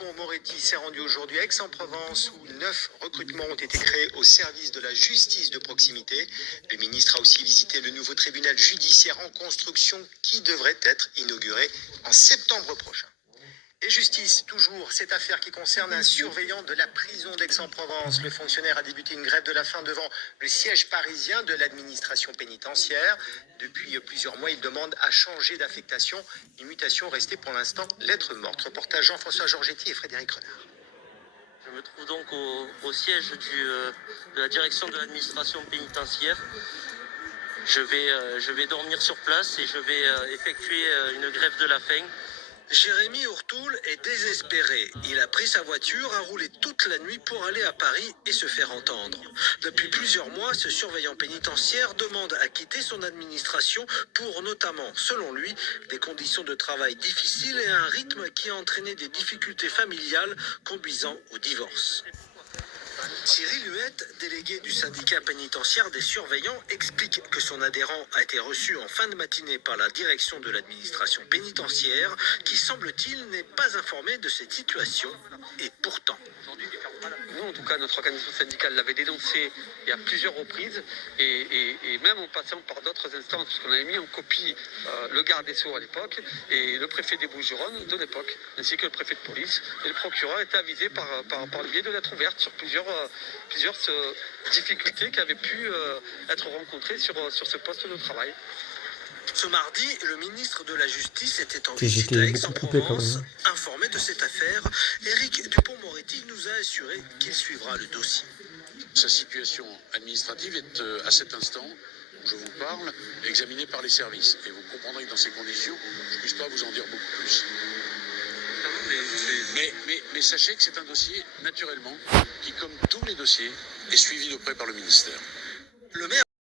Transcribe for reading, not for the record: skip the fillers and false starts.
Dupond-Moretti s'est rendu aujourd'hui à Aix-en-Provence où 9 recrutements ont été créés au service de la justice de proximité. Le ministre a aussi visité le nouveau tribunal judiciaire en construction qui devrait être inauguré en septembre prochain. Et justice, toujours, cette affaire qui concerne un surveillant de la prison d'Aix-en-Provence. Le fonctionnaire a débuté une grève de la faim devant le siège parisien de l'administration pénitentiaire. Depuis plusieurs mois, il demande à changer d'affectation. Une mutation restée pour l'instant lettre morte. Reportage Jean-François Georgetti et Frédéric Renard. Je me trouve donc au siège de la direction de l'administration pénitentiaire. Je vais dormir sur place et je vais effectuer une grève de la faim. Jérémy Ourtoul est désespéré. Il a pris sa voiture, a roulé toute la nuit pour aller à Paris et se faire entendre. Depuis plusieurs mois, ce surveillant pénitentiaire demande à quitter son administration pour notamment, selon lui, des conditions de travail difficiles et un rythme qui a entraîné des difficultés familiales conduisant au divorce. Cyril Huette, délégué du syndicat pénitentiaire des surveillants, explique que son adhérent a été reçu en fin de matinée par la direction de l'administration pénitentiaire, qui semble-t-il n'est pas informée de cette situation. Et pourtant, nous, en tout cas, notre organisation syndicale l'avait dénoncé il y a plusieurs reprises et même en passant par d'autres instances, puisqu'on avait mis en copie le garde des Sceaux à l'époque et le préfet des Bouches-du-Rhône de l'époque, ainsi que le préfet de police. Et le procureur était avisé par le biais de lettres ouvertes sur plusieurs difficultés qui avaient pu être rencontrées sur ce poste de travail. Ce mardi, le ministre de la Justice était en visite à Aix-en-Provence. Informé de cette affaire, Éric Dupond-Moretti nous a assuré qu'il suivra le dossier. Sa situation administrative est à cet instant où je vous parle examinée par les services. Et vous comprendrez que dans ces conditions, je ne puisse pas vous en dire beaucoup plus. Mais sachez que c'est un dossier, naturellement, qui, comme tous les dossiers, est suivi de près par le ministère. Le maire